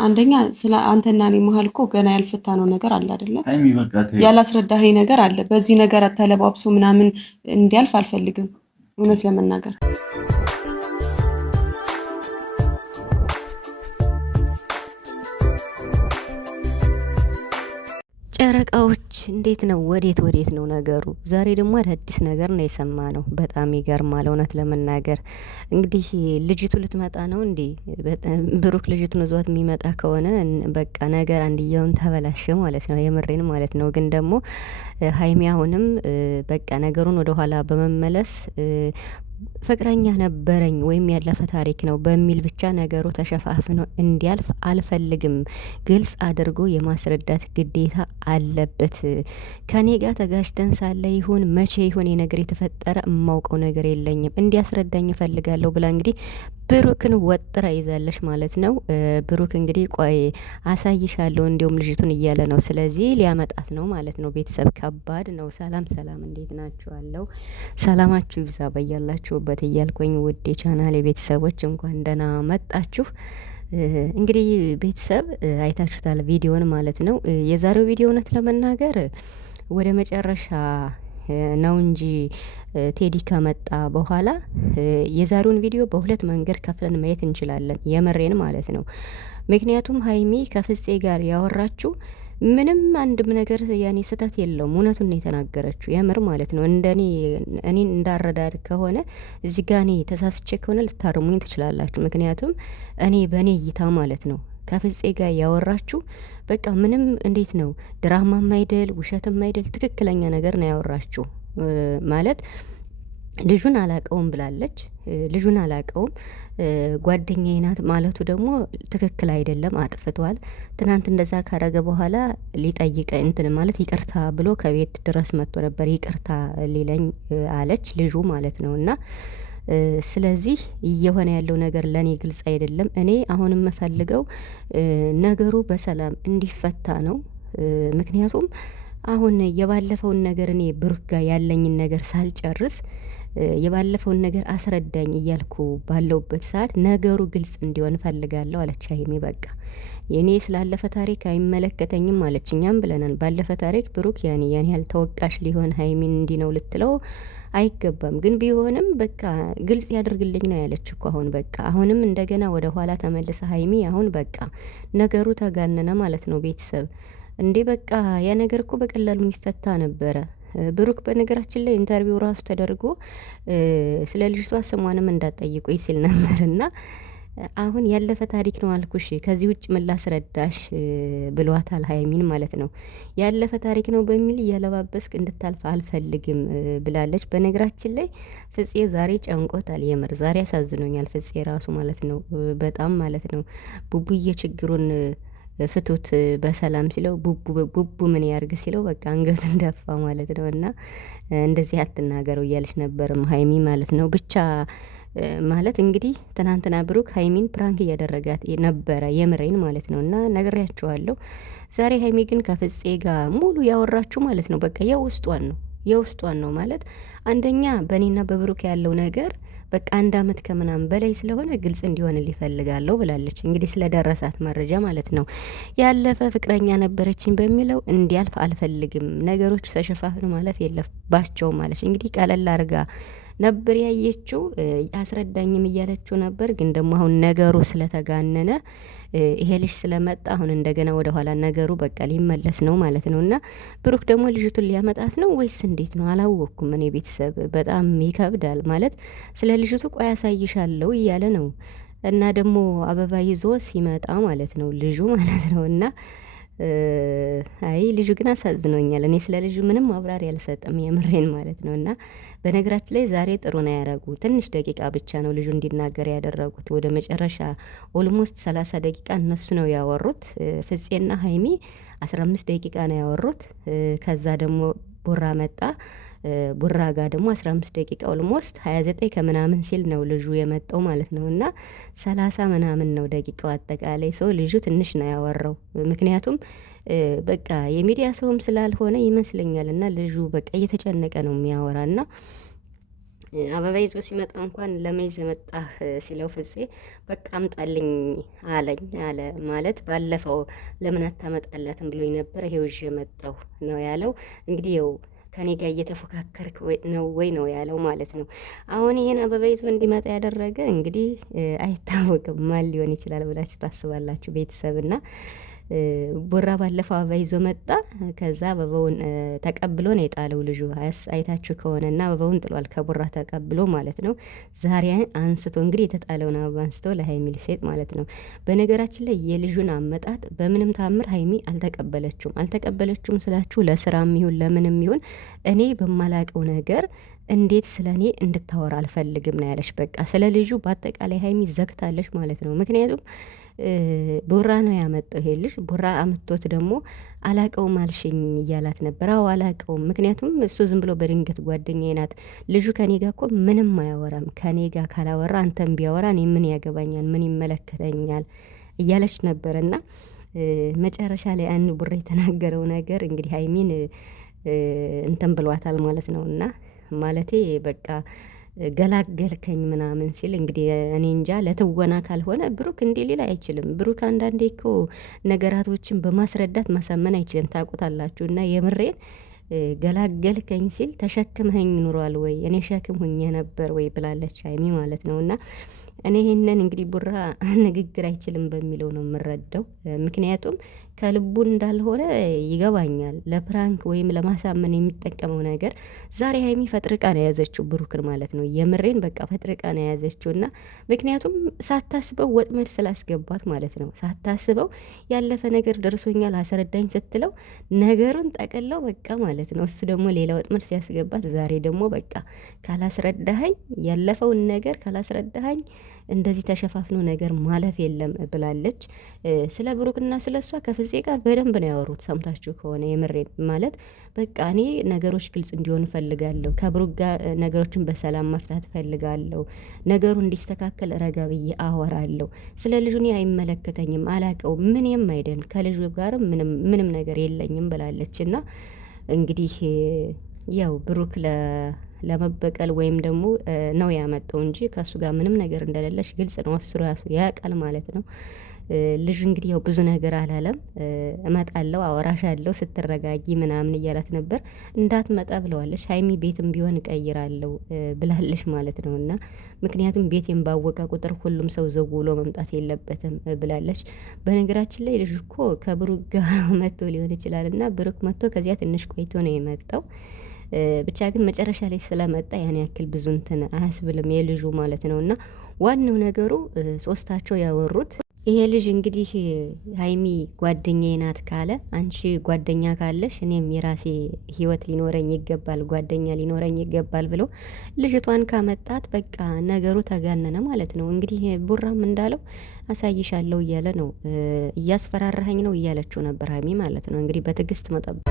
አንደኛ ስለ አንተና እኔ መሀል እኮ ገና ያልፈታነው ነገር አለ አይደለ? ሀይሚ በቃ ተይው። ያላስረዳኸኝ ነገር አለ። በዚህ ነገር ተለባብሶ ምናምን እንዲያልፍ አልፈልግም እውነት ለመናገር። ጨረቃዎች እንዴት ነው? ወዴት ነው ነገሩ? ዛሬ ደግሞ አዳዲስ ነገር ነው የሰማነው። በጣም ይገርማል እውነት ለመናገር። እንግዲህ ልጅቱ ልትመጣ ነው እንዴ? ብሩክ ልጅቱን ይዟት የሚመጣ ከሆነ በቃ ነገር አንድያውን ተበላሸ ማለት ነው። የምሬን ማለት ነው። ግን ደግሞ ሀይሚ አሁንም በቃ ነገሩን ወደ ኋላ በመመለስ ፍቅረኛ ነበረኝ ወይም ያለፈ ታሪክ ነው በሚል ብቻ ነገሩ ተሸፋፍኖ እንዲያልፍ አልፈልግም። ግልጽ አድርጎ የማስረዳት ግዴታ አለበት። ከኔ ጋር ተጋጅተን ሳለ ይሁን መቼ ይሁን የነገር የተፈጠረ የማውቀው ነገር የለኝም እንዲያስረዳኝ እፈልጋለሁ ብላ እንግዲህ ብሩክን ወጥራ ይዛለች ማለት ነው። ብሩክ እንግዲህ ቆይ አሳይሻለሁ እንዲሁም ልጅቱን እያለ ነው። ስለዚህ ሊያመጣት ነው ማለት ነው። ቤተሰብ ከባድ ነው። ሰላም እንዴት ናችኋለሁ? ሰላማችሁ ይብዛ በያላችሁበት እያልኩኝ ውድ የቻናሌ ቤተሰቦች እንኳን ደህና መጣችሁ። እንግዲህ ቤተሰብ አይታችሁታል ቪዲዮን ማለት ነው። የዛሬው ቪዲዮ እውነት ለመናገር ወደ መጨረሻ ነው እንጂ ቴዲ ከመጣ በኋላ የዛሬውን ቪዲዮ በሁለት መንገድ ከፍለን ማየት እንችላለን። የመሬን ማለት ነው። ምክንያቱም ሀይሚ ከፍፄ ጋር ያወራችው ምንም አንድም ነገር ያኔ ስህተት የለውም። እውነቱን ነው የተናገረችው የምር ማለት ነው። እኔን እንዳረዳድ ከሆነ እዚህ ጋር እኔ ተሳስቼ ከሆነ ልታርሙኝ ትችላላችሁ። ምክንያቱም እኔ በእኔ እይታ ማለት ነው ከፍፄ ጋር ያወራችሁ በቃ ምንም እንዴት ነው ድራማም አይደል ውሸትም አይደል ትክክለኛ ነገር ነው ያወራችሁ ማለት ልጁን አላቀውም ብላለች። ልጁን አላቀውም ጓደኛዬ ናት ማለቱ ደግሞ ትክክል አይደለም፣ አጥፍቷል። ትናንት እንደዛ ካረገ በኋላ ሊጠይቀ እንትን ማለት ይቅርታ ብሎ ከቤት ድረስ መጥቶ ነበር ይቅርታ ሊለኝ አለች ልጁ ማለት ነው። እና ስለዚህ እየሆነ ያለው ነገር ለኔ ግልጽ አይደለም። እኔ አሁን የምፈልገው ነገሩ በሰላም እንዲፈታ ነው። ምክንያቱም አሁን የባለፈውን ነገር እኔ ብሩክ ጋር ያለኝን ነገር ሳልጨርስ የባለፈውን ነገር አስረዳኝ እያልኩ ባለውበት ሰዓት ነገሩ ግልጽ እንዲሆን እፈልጋለሁ አለች ሀይሚ። በቃ የኔ ስላለፈ ታሪክ አይመለከተኝም አለች። እኛም ብለናል ባለፈ ታሪክ ብሩክ ያን ያህል ተወቃሽ ሊሆን ሀይሚን እንዲህ ነው ልትለው አይገባም። ግን ቢሆንም በቃ ግልጽ ያደርግልኝ ነው ያለች እኮ አሁን በቃ አሁንም እንደገና ወደ ኋላ ተመልሰ ሀይሚ አሁን በቃ ነገሩ ተጋነነ ማለት ነው። ቤተሰብ እንዴ በቃ ያ ነገር እኮ በቀላሉ የሚፈታ ነበረ። ብሩክ በነገራችን ላይ ኢንተርቪው ራሱ ተደርጎ ስለ ልጅቷ ስሟንም እንዳትጠይቁኝ ሲል ነበርና አሁን ያለፈ ታሪክ ነው አልኩሽ ከዚህ ውጭ ምን ላስረዳሽ ብሏታል ሀይሚን ማለት ነው። ያለፈ ታሪክ ነው በሚል እያለባበስክ እንድታልፍ አልፈልግም ብላለች። በነገራችን ላይ ፍፄ ዛሬ ጨንቆታል። የምር ዛሬ አሳዝኖኛል ፍፄ ራሱ ማለት ነው በጣም ማለት ነው። ቡቡዬ ችግሩን ፍቱት በሰላም ሲለው ቡቡ ምን ያርግ ሲለው በቃ አንገቱን ደፋ ማለት ነው። እና እንደዚህ አትናገረው እያለች ነበርም ሀይሚ ማለት ነው። ብቻ ማለት እንግዲህ ትናንትና ብሩክ ሀይሚን ፕራንክ እያደረጋት ነበረ የምሬን ማለት ነው። እና ነግሬያቸዋለሁ። ዛሬ ሀይሚ ግን ከፍፄ ጋር ሙሉ ያወራችሁ ማለት ነው። በቃ የውስጧን ነው ማለት አንደኛ በእኔና በብሩክ ያለው ነገር በቃ 1 አመት ከምናምን በላይ ስለሆነ ግልጽ እንዲሆን ሊፈልጋለሁ ብላለች። እንግዲህ ስለደረሳት መረጃ ማለት ነው። ያለፈ ፍቅረኛ ነበረችኝ በሚለው እንዲያልፍ አልፈልግም፣ ነገሮች ተሸፋፍኑ ማለፍ የለባቸውም ማለች። እንግዲህ ቀለል አርጋ ነበር ያየችው። አስረዳኝም እያለችው ነበር። ግን ደግሞ አሁን ነገሩ ስለተጋነነ ይሄ ልጅ ስለመጣ አሁን እንደገና ወደ ኋላ ነገሩ በቃ ሊመለስ ነው ማለት ነው። እና ብሩክ ደግሞ ልጅቱን ሊያመጣት ነው ወይስ እንዴት ነው አላወቅኩም። እኔ ቤተሰብ በጣም ይከብዳል ማለት ስለ ልጅቱ ቆይ ያሳይሻለሁ እያለ ነው። እና ደግሞ አበባ ይዞ ሲመጣ ማለት ነው ልጁ ማለት ነው። እና አይ ልጁ ግን አሳዝኖኛል። እኔ ስለ ልጁ ምንም ማብራሪያ አልሰጥም የምሬን ማለት ነው። እና በነገራችን ላይ ዛሬ ጥሩ ነው ያደረጉ። ትንሽ ደቂቃ ብቻ ነው ልጁ እንዲናገር ያደረጉት። ወደ መጨረሻ ኦልሞስት 30 ደቂቃ እነሱ ነው ያወሩት። ፍፄና ሀይሚ 15 ደቂቃ ነው ያወሩት። ከዛ ደግሞ ቡራ መጣ። ቡራ ጋር ደግሞ 15 ደቂቃ ኦልሞስት 29 ከምናምን ሲል ነው ልጁ የመጣው ማለት ነው። እና 30 ምናምን ነው ደቂቃው አጠቃላይ። ሰው ልጁ ትንሽ ነው ያወራው። ምክንያቱም በቃ የሚዲያ ሰውም ስላልሆነ ይመስለኛል። እና ልጁ በቃ እየተጨነቀ ነው የሚያወራና አበባ ይዞ ሲመጣ እንኳን ለምን ይዘህ መጣህ ሲለው ፍፄ በቃ አምጣልኝ አለኝ አለ። ማለት ባለፈው ለምን አታመጣላትም ብሎኝ ነበር፣ ይሄው ይዤ መጣሁ ነው ያለው። እንግዲህ ይኸው ከኔ ጋር እየተፎካከርክ ነው ወይ ነው ያለው ማለት ነው። አሁን ይሄን አበባ ይዞ እንዲመጣ ያደረገ እንግዲህ አይታወቅም ማን ሊሆን ይችላል ብላችሁ ታስባላችሁ ቤተሰብና ቡራ ባለፈው አበባ ይዞ መጣ። ከዛ አበባውን ተቀብሎ ነው የጣለው ልጁ አይታችሁ ከሆነና አበባውን ጥሏል ከቡራ ተቀብሎ ማለት ነው። ዛሬ አንስቶ እንግዲህ የተጣለውን አበባ አንስቶ ለሀይሚ ሊሰጥ ማለት ነው። በነገራችን ላይ የልጁን አመጣጥ በምንም ታምር ሀይሚ አልተቀበለችውም ስላችሁ ለስራም ይሁን ለምንም ይሁን እኔ በማላቀው ነገር እንዴት ስለ እኔ እንድታወራ አልፈልግም ነው ያለች። በቃ ስለ ልጁ በአጠቃላይ ሀይሚ ዘግታለች ማለት ነው። ምክንያቱም ቡራ ነው ያመጣው ይሄ ልጅ። ቡራ አምጥቶት ደግሞ አላቀውም አልሽኝ እያላት ነበር። አዎ አላቀውም፣ ምክንያቱም እሱ ዝም ብሎ በድንገት ጓደኛዬ ናት። ልጁ ከኔ ጋር እኮ ምንም አያወራም። ከኔ ጋር ካላወራ አንተም ቢያወራ እኔ ምን ያገባኛል? ምን ይመለከተኛል? እያለች ነበር እና መጨረሻ ላይ አንድ ቡራ የተናገረው ነገር እንግዲህ ሀይሚን እንትን ብሏታል ማለት ነው። እና ማለቴ በቃ ገላገልከኝ ምናምን ሲል እንግዲህ እኔ እንጃ ለትወና ካልሆነ ብሩክ እንዲህ ሊል አይችልም። ብሩክ አንዳንዴ እኮ ነገራቶችን በማስረዳት ማሳመን አይችልም። ታውቁታላችሁ። እና የምሬን ገላገልከኝ ሲል ተሸክመኸኝ ኑሯል ወይ እኔ ሸክም ሁኜ ነበር ወይ ብላለች ሀይሚ ማለት ነው። እና እኔ ይህንን እንግዲህ ቡራ ንግግር አይችልም በሚለው ነው የምረዳው። ምክንያቱም ከልቡ እንዳልሆነ ይገባኛል። ለፕራንክ ወይም ለማሳመን የሚጠቀመው ነገር ዛሬ ሀይሚ ፈጥርቃ ነው የያዘችው ብሩክን ማለት ነው። የምሬን በቃ ፈጥርቃ ነው የያዘችው እና ምክንያቱም ሳታስበው ወጥመድ ስላስገባት ማለት ነው። ሳታስበው ያለፈ ነገር ደርሶኛል አስረዳኝ ስትለው ነገሩን ጠቅለው በቃ ማለት ነው። እሱ ደግሞ ሌላ ወጥመድ ሲያስገባት ዛሬ ደግሞ በቃ ካላስረዳኸኝ ያለፈውን ነገር ካላስረዳኸኝ እንደዚህ ተሸፋፍኖ ነገር ማለፍ የለም ብላለች። ስለ ብሩክና ስለ እሷ ከፍፄ ጋር በደንብ ነው ያወሩት። ሰምታችሁ ከሆነ የምሬን ማለት በቃ እኔ ነገሮች ግልጽ እንዲሆኑ እፈልጋለሁ። ከብሩክ ጋር ነገሮችን በሰላም መፍታት እፈልጋለሁ። ነገሩ እንዲስተካከል ረጋ ብዬ አወራለሁ። ስለ ልጁ እኔ አይመለከተኝም፣ አላቀውም፣ ምንም አይደል፣ ከልጁ ጋር ምንም ነገር የለኝም ብላለች። እና እንግዲህ ያው ብሩክ ለመበቀል ወይም ደግሞ ነው ያመጣው እንጂ ከእሱ ጋር ምንም ነገር እንደሌለሽ ግልጽ ነው። እሱ ራሱ ያውቃል ማለት ነው። ልጁ እንግዲህ ያው ብዙ ነገር አላለም። እመጣለሁ አወራሻለሁ ስትረጋጊ ምናምን እያላት ነበር። እንዳትመጣ ብለዋለች ሀይሚ። ቤትም ቢሆን እቀይራለሁ ብላለች ማለት ነው። እና ምክንያቱም ቤቴን ባወቀ ቁጥር ሁሉም ሰው ዘው ብሎ መምጣት የለበትም ብላለች። በነገራችን ላይ ልጁ እኮ ከብሩክ ጋር መጥቶ ሊሆን ይችላል እና ብሩክ መጥቶ ከዚያ ትንሽ ቆይቶ ነው የመጣው። ብቻ ግን መጨረሻ ላይ ስለመጣ ያን ያክል ብዙ እንትን አያስብልም የልጁ ማለት ነው። እና ዋናው ነገሩ ሶስታቸው ያወሩት ይሄ ልጅ እንግዲህ ሀይሚ ጓደኛዬ ናት ካለ፣ አንቺ ጓደኛ ካለሽ እኔም የራሴ ህይወት ሊኖረኝ ይገባል፣ ጓደኛ ሊኖረኝ ይገባል ብሎ ልጅቷን ካመጣት በቃ ነገሩ ተጋነነ ማለት ነው። እንግዲህ ቡራም እንዳለው አሳይሻለሁ እያለ ነው፣ እያስፈራራኸኝ ነው እያለችው ነበር ሀይሚ ማለት ነው። እንግዲህ በትዕግስት መጠበቅ